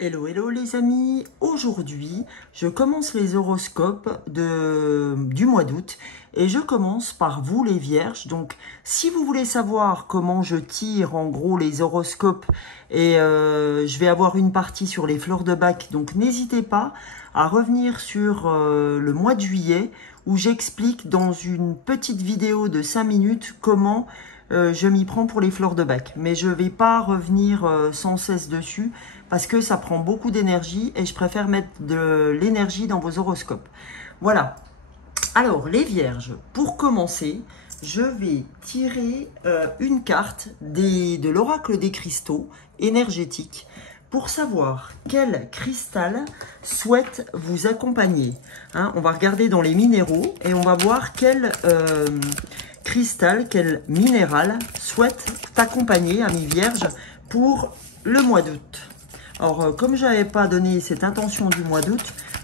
Hello, hello les amis. Aujourd'hui, je commence les horoscopes du mois d'août et je commence par vous les vierges. Donc, si vous voulez savoir comment je tire en gros les horoscopes et je vais avoir une partie sur les fleurs de bac, donc n'hésitez pas à revenir sur le mois de juillet où j'explique dans une petite vidéo de 5 minutes comment je m'y prends pour les fleurs de bac. Mais je ne vais pas revenir sans cesse dessus parce que ça prend beaucoup d'énergie et je préfère mettre de l'énergie dans vos horoscopes. Voilà. Alors, les vierges, pour commencer, je vais tirer une carte de l'oracle des cristaux énergétiques pour savoir quel cristal souhaite vous accompagner. Hein, on va regarder dans les minéraux et on va voir quel cristal, quel minéral souhaite t'accompagner, ami vierge, pour le mois d'août. Alors, comme je n'avais pas donné cette intention du mois d'août,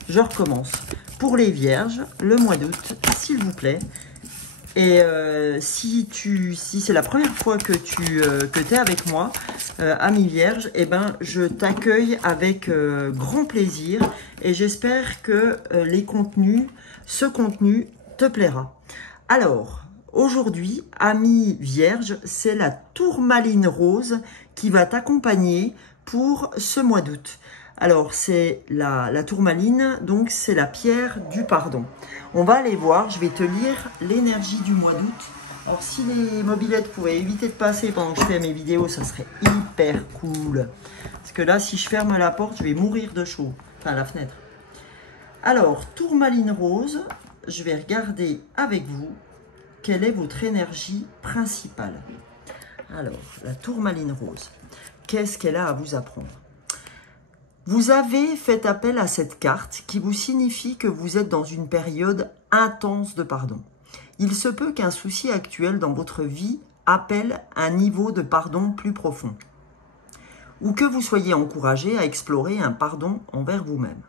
je recommence. Pour les vierges, le mois d'août, s'il vous plaît. Et si c'est la première fois que tu es avec moi, ami vierge, eh ben, je t'accueille avec grand plaisir et j'espère que ce contenu te plaira. Alors, aujourd'hui, ami vierge, c'est la tourmaline rose qui va t'accompagner pour ce mois d'août. Alors, c'est la tourmaline, donc c'est la pierre du pardon. On va aller voir, je vais te lire l'énergie du mois d'août. Alors, si les mobylettes pouvaient éviter de passer pendant que je fais mes vidéos, ça serait hyper cool. Parce que là, si je ferme la porte, je vais mourir de chaud. Enfin, la fenêtre. Alors, tourmaline rose, je vais regarder avec vous quelle est votre énergie principale. Alors, la tourmaline rose, qu'est-ce qu'elle a à vous apprendre? Vous avez fait appel à cette carte qui vous signifie que vous êtes dans une période intense de pardon. Il se peut qu'un souci actuel dans votre vie appelle un niveau de pardon plus profond. Ou que vous soyez encouragé à explorer un pardon envers vous-même.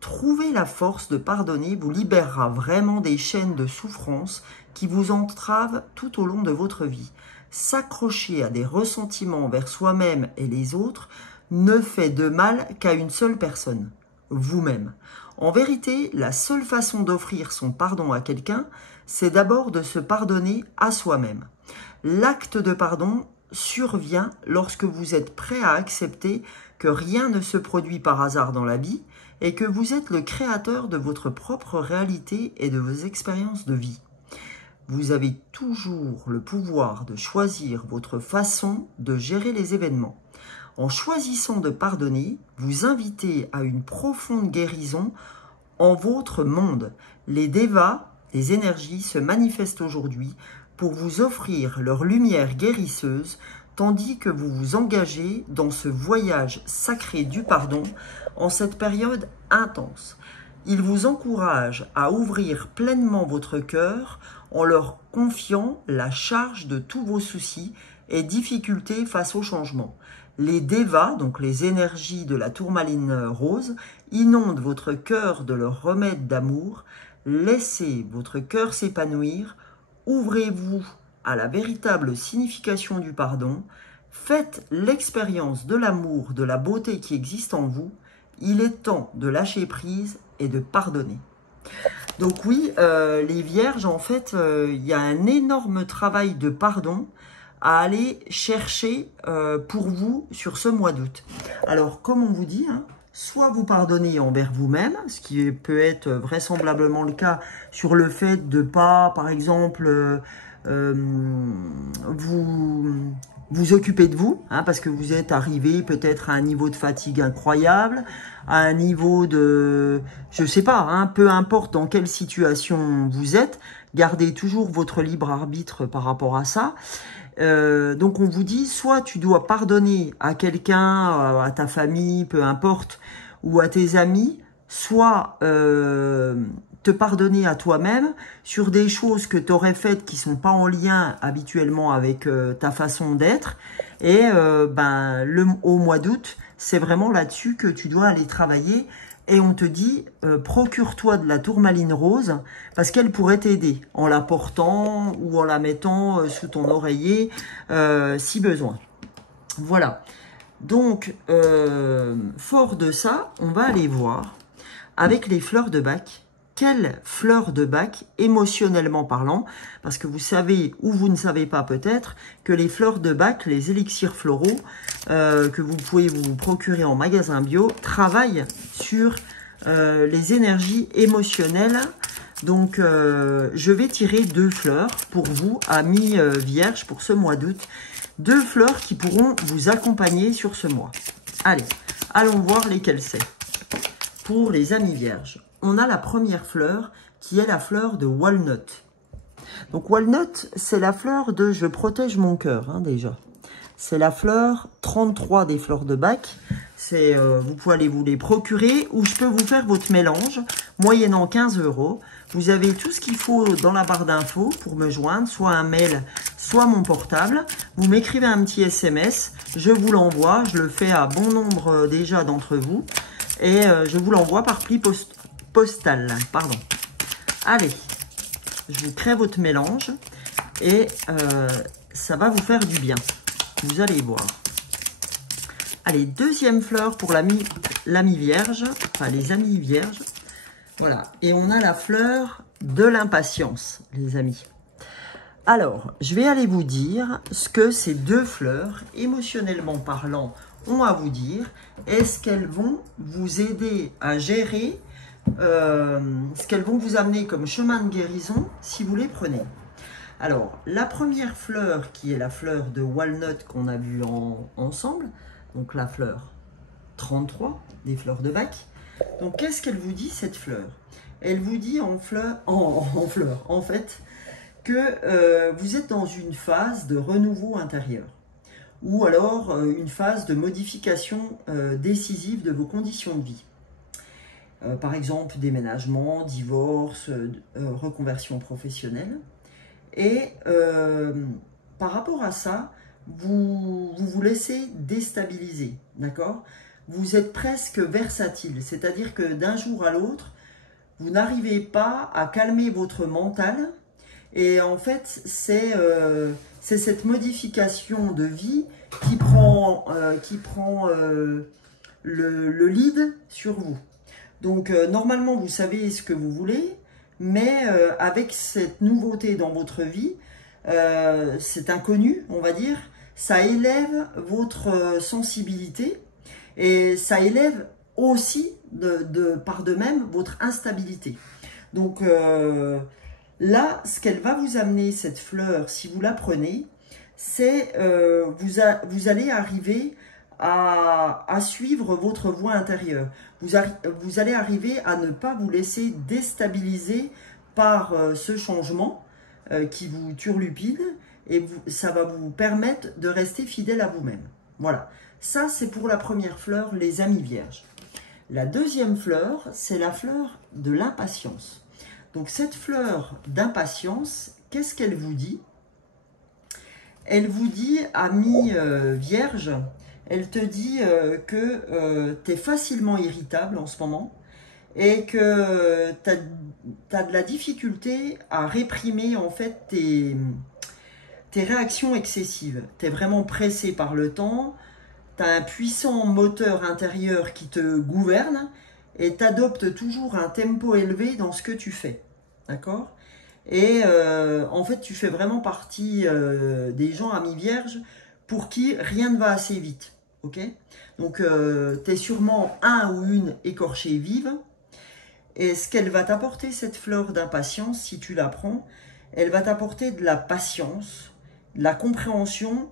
Trouver la force de pardonner vous libérera vraiment des chaînes de souffrance qui vous entravent tout au long de votre vie. S'accrocher à des ressentiments envers soi-même et les autres ne fait de mal qu'à une seule personne, vous-même. En vérité, la seule façon d'offrir son pardon à quelqu'un, c'est d'abord de se pardonner à soi-même. L'acte de pardon survient lorsque vous êtes prêt à accepter que rien ne se produit par hasard dans la vie et que vous êtes le créateur de votre propre réalité et de vos expériences de vie. Vous avez toujours le pouvoir de choisir votre façon de gérer les événements. En choisissant de pardonner, vous invitez à une profonde guérison en votre monde. Les devas, les énergies se manifestent aujourd'hui pour vous offrir leur lumière guérisseuse, tandis que vous vous engagez dans ce voyage sacré du pardon en cette période intense. Ils vous encouragent à ouvrir pleinement votre cœur en leur confiant la charge de tous vos soucis et difficultés face au changement. Les devas, donc les énergies de la tourmaline rose, inondent votre cœur de leurs remèdes d'amour. Laissez votre cœur s'épanouir. Ouvrez-vous à la véritable signification du pardon. Faites l'expérience de l'amour, de la beauté qui existe en vous. Il est temps de lâcher prise et de pardonner. Donc oui, les vierges, en fait, il y a un énorme travail de pardon à aller chercher pour vous sur ce mois d'août. Alors, comme on vous dit, hein, soit vous pardonnez envers vous-même, ce qui peut être vraisemblablement le cas sur le fait de ne pas, par exemple, vous occuper de vous, hein, parce que vous êtes arrivé peut-être à un niveau de fatigue incroyable, à un niveau de, je sais pas, hein, peu importe dans quelle situation vous êtes, gardez toujours votre libre arbitre par rapport à ça. Donc on vous dit, soit tu dois pardonner à quelqu'un, à ta famille, peu importe, ou à tes amis, soit te pardonner à toi-même sur des choses que tu aurais faites qui sont pas en lien habituellement avec ta façon d'être. Et au mois d'août, c'est vraiment là-dessus que tu dois aller travailler. Et on te dit, procure-toi de la tourmaline rose parce qu'elle pourrait t'aider en la portant ou en la mettant sous ton oreiller si besoin. Voilà. Donc, fort de ça, on va aller voir avec les fleurs de bac, quelles fleurs de bac, émotionnellement parlant, parce que vous savez, ou vous ne savez pas peut-être, que les fleurs de bac, les élixirs floraux, que vous pouvez vous procurer en magasin bio, travaillent sur les énergies émotionnelles. Donc, je vais tirer 2 fleurs pour vous, amis vierges, pour ce mois d'août. 2 fleurs qui pourront vous accompagner sur ce mois. Allez, allons voir lesquelles c'est. Pour les amis vierges, on a la première fleur qui est la fleur de Walnut. Donc Walnut, c'est la fleur de « Je protège mon cœur » déjà. C'est la fleur 33 des fleurs de bac. Vous pouvez aller vous les procurer ou je peux vous faire votre mélange moyennant 15 €. Vous avez tout ce qu'il faut dans la barre d'infos pour me joindre, soit un mail, soit mon portable. Vous m'écrivez un petit SMS, je vous l'envoie. Je le fais à bon nombre déjà d'entre vous. Et je vous l'envoie par pli postal. Pardon. Allez, je vous crée votre mélange et ça va vous faire du bien. Vous allez voir. Allez, deuxième fleur pour l'ami vierge, enfin les amis vierges. Voilà, et on a la fleur de l'impatience, les amis. Alors, je vais aller vous dire ce que ces 2 fleurs, émotionnellement parlant, ont à vous dire. Est-ce qu'elles vont vous aider à gérer ce qu'elles vont vous amener comme chemin de guérison si vous les prenez? Alors, la première fleur qui est la fleur de Walnut qu'on a vue ensemble, donc la fleur 33 des fleurs de bac. Donc, qu'est-ce qu'elle vous dit, cette fleur? Elle vous dit en fait, que vous êtes dans une phase de renouveau intérieur ou alors une phase de modification décisive de vos conditions de vie. Par exemple, déménagement, divorce, reconversion professionnelle. Et par rapport à ça, vous laissez déstabiliser, d'accord? Vous êtes presque versatile, c'est-à-dire que d'un jour à l'autre, vous n'arrivez pas à calmer votre mental. Et en fait, c'est cette modification de vie qui prend le lead sur vous. Donc, normalement, vous savez ce que vous voulez, mais avec cette nouveauté dans votre vie, c'est inconnu, on va dire, ça élève votre sensibilité et ça élève aussi par de même votre instabilité. Donc là, ce qu'elle va vous amener, cette fleur, si vous la prenez, c'est vous allez arriver à suivre votre voie intérieure. Vous allez arriver à ne pas vous laisser déstabiliser par ce changement qui vous turlupine et ça va vous permettre de rester fidèle à vous-même. Voilà, ça c'est pour la première fleur, les amis vierges. La deuxième fleur, c'est la fleur de l'impatience. Donc cette fleur d'impatience, qu'est-ce qu'elle vous dit? Elle vous dit, ami vierge, elle te dit que tu es facilement irritable en ce moment et que tu as de la difficulté à réprimer en fait tes réactions excessives. Tu es vraiment pressé par le temps, tu as un puissant moteur intérieur qui te gouverne et tu adoptes toujours un tempo élevé dans ce que tu fais. D'accord? Et en fait, tu fais vraiment partie des gens, amis vierges, pour qui rien ne va assez vite. Ok? Donc, tu es sûrement un ou une écorchée vive. Et ce qu'elle va t'apporter, cette fleur d'impatience, si tu la prends, elle va t'apporter de la patience, de la compréhension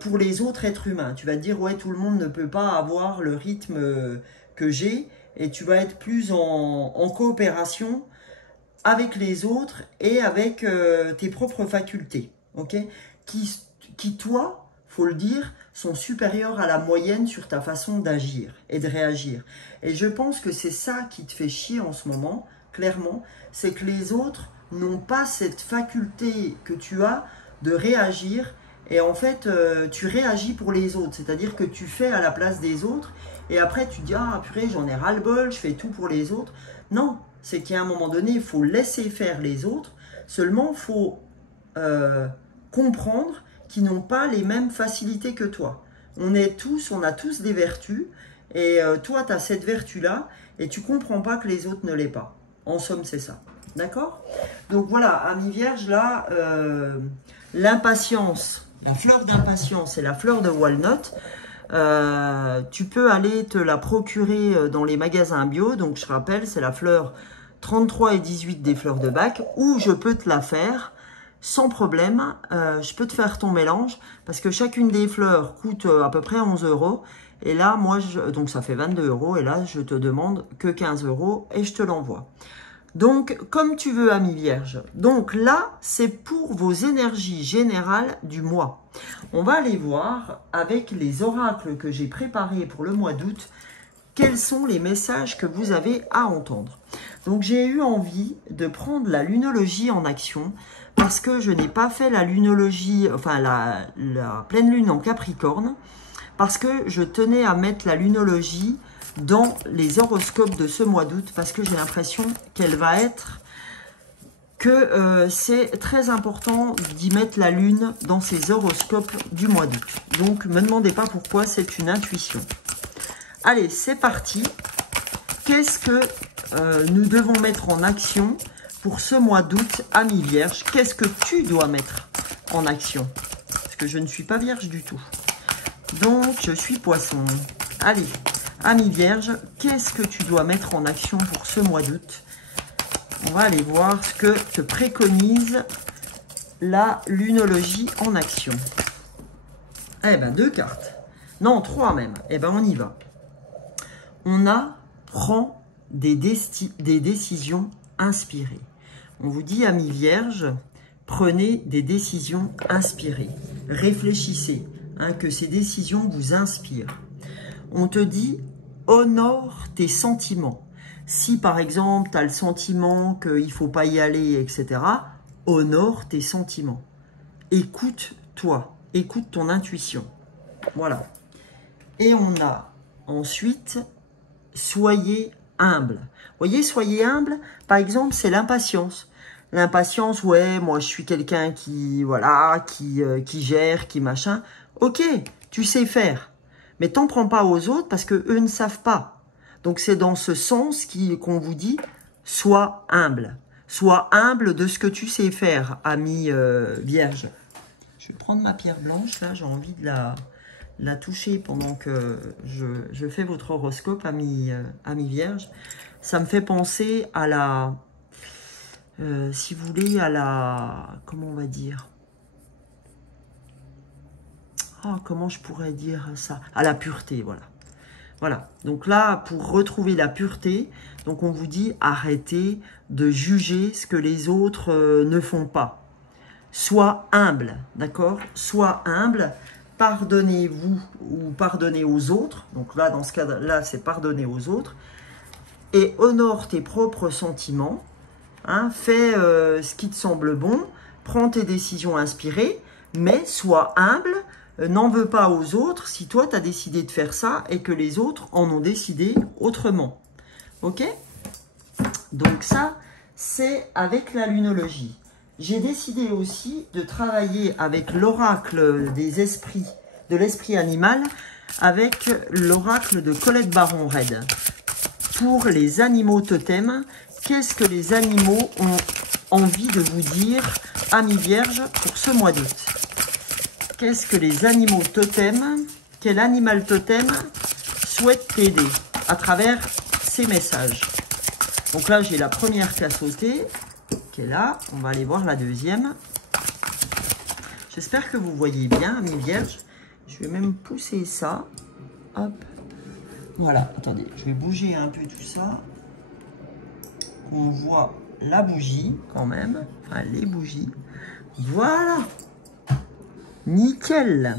pour les autres êtres humains. Tu vas te dire, ouais, tout le monde ne peut pas avoir le rythme que j'ai. Et tu vas être plus en coopération avec les autres et avec tes propres facultés, ok, qui, toi, faut le dire, sont supérieures à la moyenne sur ta façon d'agir et de réagir. Et je pense que c'est ça qui te fait chier en ce moment, clairement, c'est que les autres n'ont pas cette faculté que tu as de réagir. Et en fait, tu réagis pour les autres, c'est-à-dire que tu fais à la place des autres et après tu te dis « Ah purée, j'en ai ras-le-bol, je fais tout pour les autres ». Non, c'est qu'à un moment donné, il faut laisser faire les autres, seulement il faut comprendre qu'ils n'ont pas les mêmes facilités que toi. on a tous des vertus. Et toi, tu as cette vertu-là et tu comprends pas que les autres ne l'aient pas. En somme, c'est ça. D'accord? Donc voilà, amis vierges, là, l'impatience, la fleur d'impatience et la fleur de walnut, tu peux aller te la procurer dans les magasins bio. Donc je rappelle, c'est la fleur 33 et 18 des fleurs de Bach, ou je peux te la faire sans problème. Je peux te faire ton mélange parce que chacune des fleurs coûte à peu près 11 €. Et là, moi, donc ça fait 22 € et là, je te demande que 15 € et je te l'envoie. Donc, comme tu veux, ami vierge. Donc là, c'est pour vos énergies générales du mois. On va aller voir avec les oracles que j'ai préparés pour le mois d'août, quels sont les messages que vous avez à entendre. Donc, j'ai eu envie de prendre la lunologie en action parce que je n'ai pas fait la lunologie, enfin la pleine lune en Capricorne, parce que je tenais à mettre la lunologie dans les horoscopes de ce mois d'août, parce que j'ai l'impression qu'elle va être, que c'est très important d'y mettre la lune dans ces horoscopes du mois d'août. Donc, ne me demandez pas pourquoi, c'est une intuition. Allez, c'est parti. Qu'est-ce que nous devons mettre en action pour ce mois d'août, ami vierge? Qu'est-ce que tu dois mettre en action? Parce que je ne suis pas vierge du tout. Donc, je suis poisson. Allez, ami vierge, qu'est-ce que tu dois mettre en action pour ce mois d'août? On va aller voir ce que te préconise la lunologie en action. Eh ben, 2 cartes. Non, 3 même. Eh ben, on y va. On a prend des décisions inspirées. On vous dit, ami vierge, prenez des décisions inspirées. Réfléchissez. Que ces décisions vous inspirent. On te dit, honore tes sentiments. Si par exemple, tu as le sentiment qu'il ne faut pas y aller, etc., honore tes sentiments. Écoute-toi, écoute ton intuition. Voilà. Et on a ensuite, soyez humble. Vous voyez, soyez humble, par exemple, c'est l'impatience. L'impatience, ouais, moi je suis quelqu'un qui, voilà, qui gère, qui machin. Ok, tu sais faire, mais t'en prends pas aux autres parce que eux ne savent pas. Donc c'est dans ce sens qu'on vous dit, sois humble. Sois humble de ce que tu sais faire, ami vierge. Je vais prendre ma pierre blanche, là, j'ai envie de la toucher pendant que je fais votre horoscope, ami vierge. Ça me fait penser à la, si vous voulez, à la, comment on va dire, comment je pourrais dire ça? À la pureté, voilà. Voilà. Donc là, pour retrouver la pureté, donc on vous dit arrêtez de juger ce que les autres ne font pas. Sois humble, d'accord? Sois humble. Pardonnez-vous ou pardonnez aux autres. Donc là, dans ce cas-là, c'est pardonner aux autres. Et honore tes propres sentiments. Fais ce qui te semble bon. Prends tes décisions inspirées. Mais sois humble. N'en veux pas aux autres si toi, tu as décidé de faire ça et que les autres en ont décidé autrement. Ok? Donc ça, c'est avec la lunologie. J'ai décidé aussi de travailler avec l'oracle des esprits, de l'esprit animal, avec l'oracle de Colette Baron-Red. Pour les animaux totems, qu'est-ce que les animaux ont envie de vous dire, amis vierges, pour ce mois d'août? Qu'est-ce que les animaux totems, quel animal totem souhaite t'aider à travers ces messages? Donc là, j'ai la première qui a sauté, qui est là. On va aller voir la deuxième. J'espère que vous voyez bien, amis vierges. Je vais même pousser ça. Hop. Voilà, attendez, je vais bouger un peu tout ça. On voit la bougie quand même. Enfin, les bougies. Voilà. Nickel.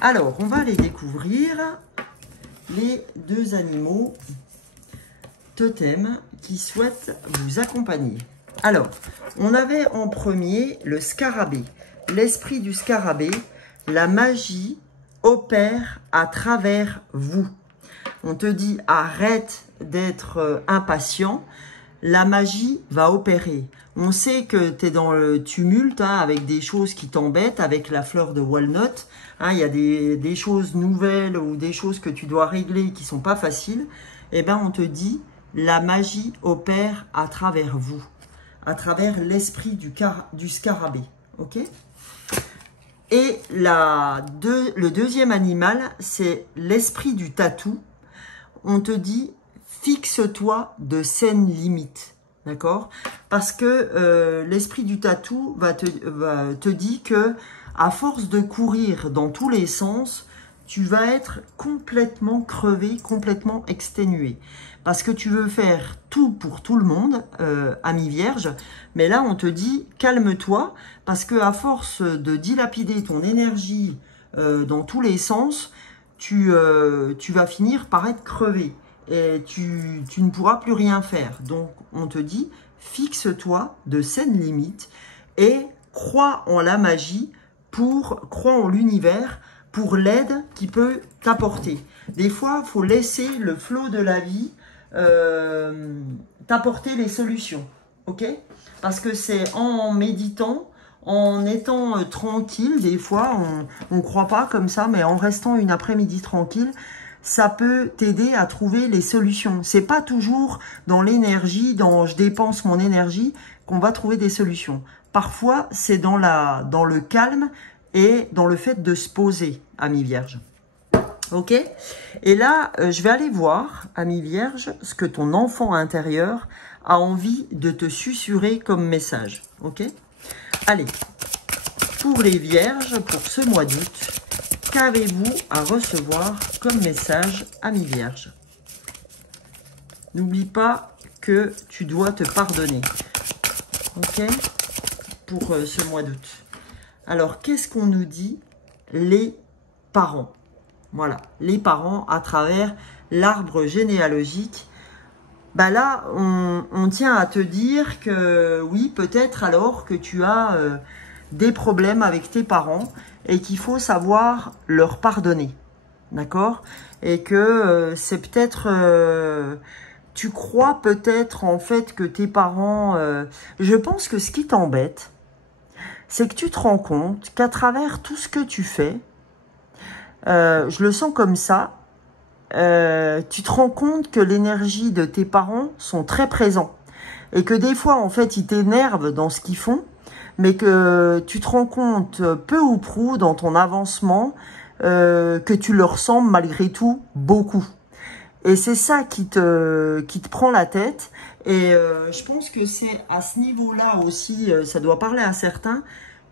Alors, on va aller découvrir les 2 animaux totems qui souhaitent vous accompagner. Alors, on avait en premier le scarabée. L'esprit du scarabée, la magie opère à travers vous. On te dit, arrête d'être impatient. la magie va opérer. On sait que tu es dans le tumulte, hein, avec des choses qui t'embêtent, avec la fleur de walnut. Hein, il y a des choses nouvelles ou des choses que tu dois régler qui sont pas faciles. Eh bien, on te dit, la magie opère à travers vous, à travers l'esprit du scarabée. Ok? Et le deuxième animal, c'est l'esprit du tatou. On te dit, fixe-toi de saines limites. D'accord? Parce que l'esprit du tatou te dit que à force de courir dans tous les sens, tu vas être complètement crevé, complètement exténué. Parce que tu veux faire tout pour tout le monde, ami vierge. Mais là, on te dit, calme-toi, parce que à force de dilapider ton énergie dans tous les sens, tu vas finir par être crevé. Et tu ne pourras plus rien faire. Donc, on te dit, fixe-toi de saines limites et crois en la magie, crois en l'univers pour l'aide qui peut t'apporter. Des fois, il faut laisser le flot de la vie t'apporter les solutions. Ok? Parce que c'est en méditant, en étant tranquille, des fois, on ne croit pas comme ça, mais en restant une après-midi tranquille, ça peut t'aider à trouver les solutions. C'est pas toujours dans l'énergie, dans je dépense mon énergie, qu'on va trouver des solutions. Parfois, c'est dans le calme et dans le fait de se poser, ami vierge. Ok? Et là, je vais aller voir, ami vierge, ce que ton enfant intérieur a envie de te susurrer comme message. Ok? Allez, pour les vierges, pour ce mois d'août, qu'avez-vous à recevoir comme message, ami vierge? N'oublie pas que tu dois te pardonner. Ok? Pour ce mois d'août. Alors, qu'est-ce qu'on nous dit? Les parents. Voilà, les parents à travers l'arbre généalogique. Bah là, on tient à te dire que oui, peut-être alors que tu as des problèmes avec tes parents et qu'il faut savoir leur pardonner, d'accord? Et que c'est peut-être, tu crois peut-être en fait que tes parents, je pense que ce qui t'embête, c'est que tu te rends compte qu'à travers tout ce que tu fais, je le sens comme ça, tu te rends compte que l'énergie de tes parents sont très présents et que des fois, en fait, ils t'énervent dans ce qu'ils font, mais que tu te rends compte peu ou prou dans ton avancement que tu leur ressembles malgré tout beaucoup. Et c'est ça qui te prend la tête. Et je pense que c'est à ce niveau-là aussi, ça doit parler à certains,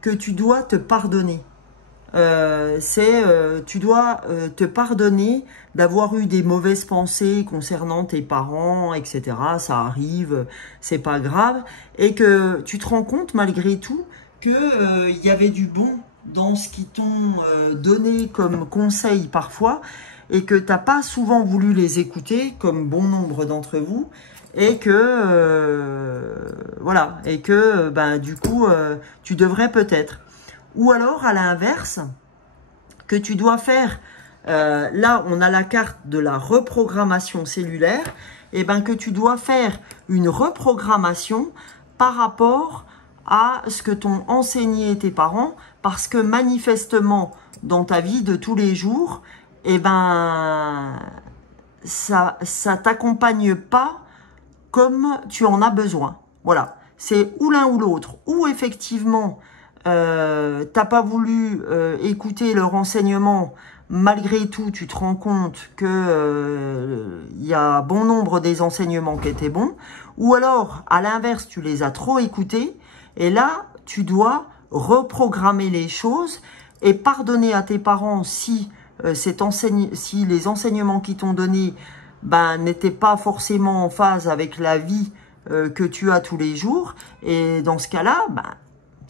que tu dois te pardonner. Tu dois te pardonner d'avoir eu des mauvaises pensées concernant tes parents, etc. Ça arrive, c'est pas grave. Et que tu te rends compte malgré tout que y avait du bon dans ce qu'ils t'ont donné comme conseil parfois et que t'as pas souvent voulu les écouter, comme bon nombre d'entre vous. Et que voilà, et que ben du coup tu devrais peut-être. Ou alors, à l'inverse, que tu dois faire, là, on a la carte de la reprogrammation cellulaire, et bien que tu dois faire une reprogrammation par rapport à ce que t'ont enseigné tes parents, parce que manifestement, dans ta vie de tous les jours, et ben, ça t'accompagne pas comme tu en as besoin. Voilà, c'est ou l'un ou l'autre, ou effectivement, t'as pas voulu écouter leur enseignement, malgré tout, tu te rends compte que y a bon nombre des enseignements qui étaient bons, ou alors, à l'inverse, tu les as trop écoutés, et là, tu dois reprogrammer les choses et pardonner à tes parents si les enseignements qu'ils t'ont donnés n'étaient pas forcément en phase avec la vie que tu as tous les jours, et dans ce cas-là,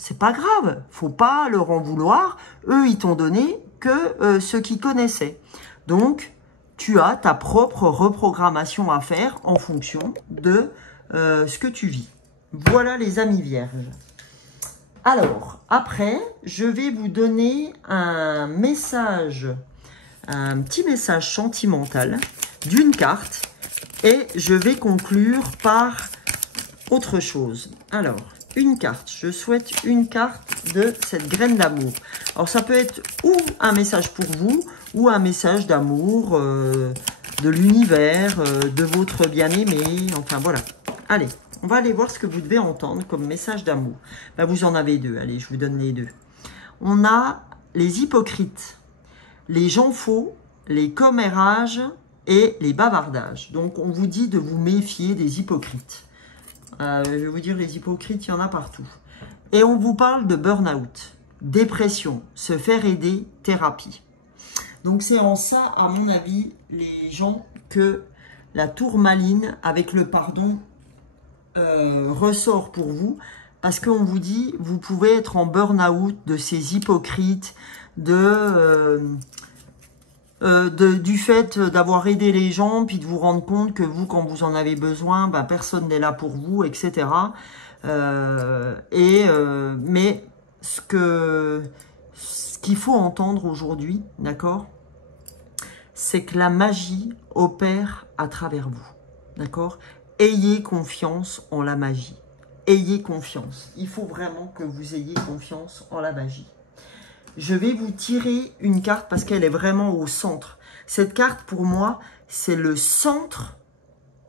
c'est pas grave, faut pas leur en vouloir. Eux, ils t'ont donné que ce qu'ils connaissaient. Donc, tu as ta propre reprogrammation à faire en fonction de ce que tu vis. Voilà les amis vierges. Alors, après, je vais vous donner un message, un petit message sentimental d'une carte. Et je vais conclure par autre chose. Alors, une carte. Je souhaite une carte de cette graine d'amour. Alors, ça peut être ou un message pour vous, ou un message d'amour, de l'univers, de votre bien-aimé. Enfin, voilà. Allez, on va aller voir ce que vous devez entendre comme message d'amour. Ben, vous en avez deux. Allez, je vous donne les deux. On a les hypocrites, les gens faux, les commérages et les bavardages. Donc, on vous dit de vous méfier des hypocrites. Je vais vous dire, les hypocrites, il y en a partout. Et on vous parle de burn-out, dépression, se faire aider, thérapie. Donc, c'est en ça, à mon avis, les gens, que la tourmaline, avec le pardon, ressort pour vous. Parce qu'on vous dit, vous pouvez être en burn-out de ces hypocrites, du fait d'avoir aidé les gens, puis de vous rendre compte que vous, quand vous en avez besoin, ben, personne n'est là pour vous, etc. Mais ce qu'il faut entendre aujourd'hui, d'accord, c'est que la magie opère à travers vous, d'accord. Ayez confiance en la magie. Ayez confiance. Il faut vraiment que vous ayez confiance en la magie. Je vais vous tirer une carte parce qu'elle est vraiment au centre. Cette carte, pour moi, c'est le centre,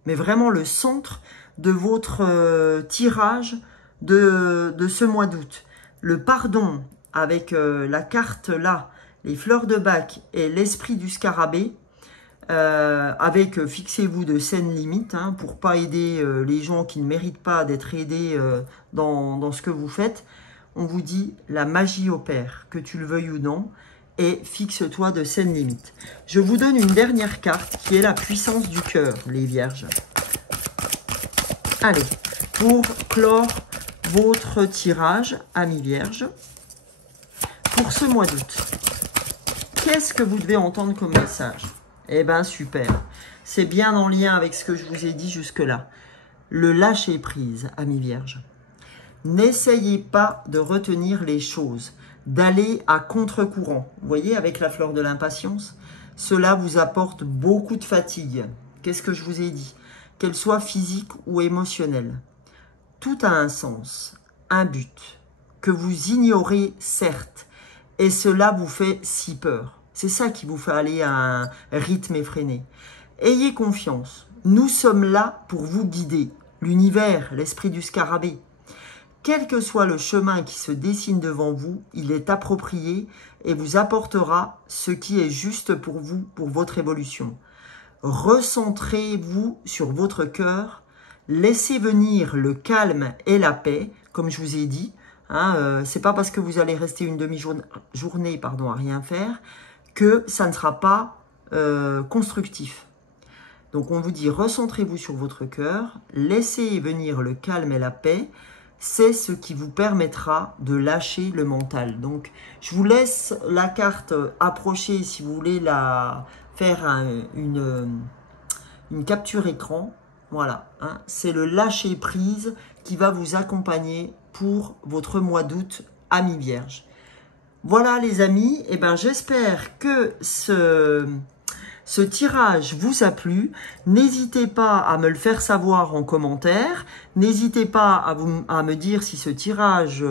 mais vraiment le centre de votre tirage de ce mois d'août. Le pardon avec la carte là, les fleurs de Bach et l'esprit du scarabée, avec fixez-vous de saines limites hein, pour pas aider les gens qui ne méritent pas d'être aidés dans ce que vous faites. On vous dit la magie opère, que tu le veuilles ou non, et fixe-toi de saines limites. Je vous donne une dernière carte qui est la puissance du cœur, les vierges. Allez, pour clore votre tirage, amis vierges, pour ce mois d'août, qu'est-ce que vous devez entendre comme message? Eh bien, super. C'est bien en lien avec ce que je vous ai dit jusque-là. Le lâcher-prise, amis vierges. N'essayez pas de retenir les choses, d'aller à contre-courant. Vous voyez, avec la fleur de l'impatience, cela vous apporte beaucoup de fatigue. Qu'est-ce que je vous ai dit? Qu'elle soit physique ou émotionnelle. Tout a un sens, un but, que vous ignorez certes, et cela vous fait si peur. C'est ça qui vous fait aller à un rythme effréné. Ayez confiance. Nous sommes là pour vous guider. L'univers, l'esprit du scarabée. Quel que soit le chemin qui se dessine devant vous, il est approprié et vous apportera ce qui est juste pour vous, pour votre évolution. Recentrez-vous sur votre cœur. Laissez venir le calme et la paix, comme je vous ai dit. Hein, c'est pas parce que vous allez rester une demi-journée à rien faire que ça ne sera pas constructif. Donc on vous dit, recentrez-vous sur votre cœur, laissez venir le calme et la paix, c'est ce qui vous permettra de lâcher le mental. Donc je vous laisse la carte approcher si vous voulez la faire une capture écran. Voilà, hein, c'est le lâcher prise qui va vous accompagner pour votre mois d'août, amis vierges. Voilà les amis, et ben j'espère que ce tirage vous a plu. N'hésitez pas à me le faire savoir en commentaire. N'hésitez pas à me dire si ce tirage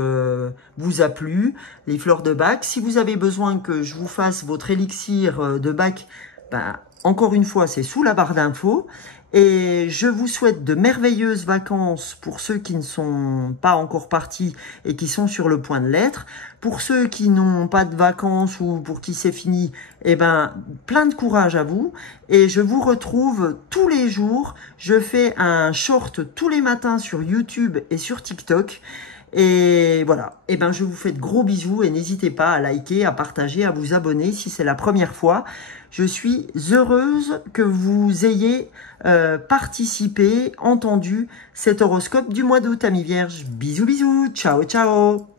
vous a plu. Les fleurs de Bach. Si vous avez besoin que je vous fasse votre élixir de Bach, ben, encore une fois, c'est sous la barre d'infos. Et je vous souhaite de merveilleuses vacances pour ceux qui ne sont pas encore partis et qui sont sur le point de l'être. Pour ceux qui n'ont pas de vacances ou pour qui c'est fini, eh ben, plein de courage à vous. Et je vous retrouve tous les jours. Je fais un short tous les matins sur YouTube et sur TikTok. Et voilà, et ben je vous fais de gros bisous et n'hésitez pas à liker, à partager, à vous abonner si c'est la première fois. Je suis heureuse que vous ayez participé, entendu cet horoscope du mois d'août, amis vierges. Bisous, bisous, ciao, ciao.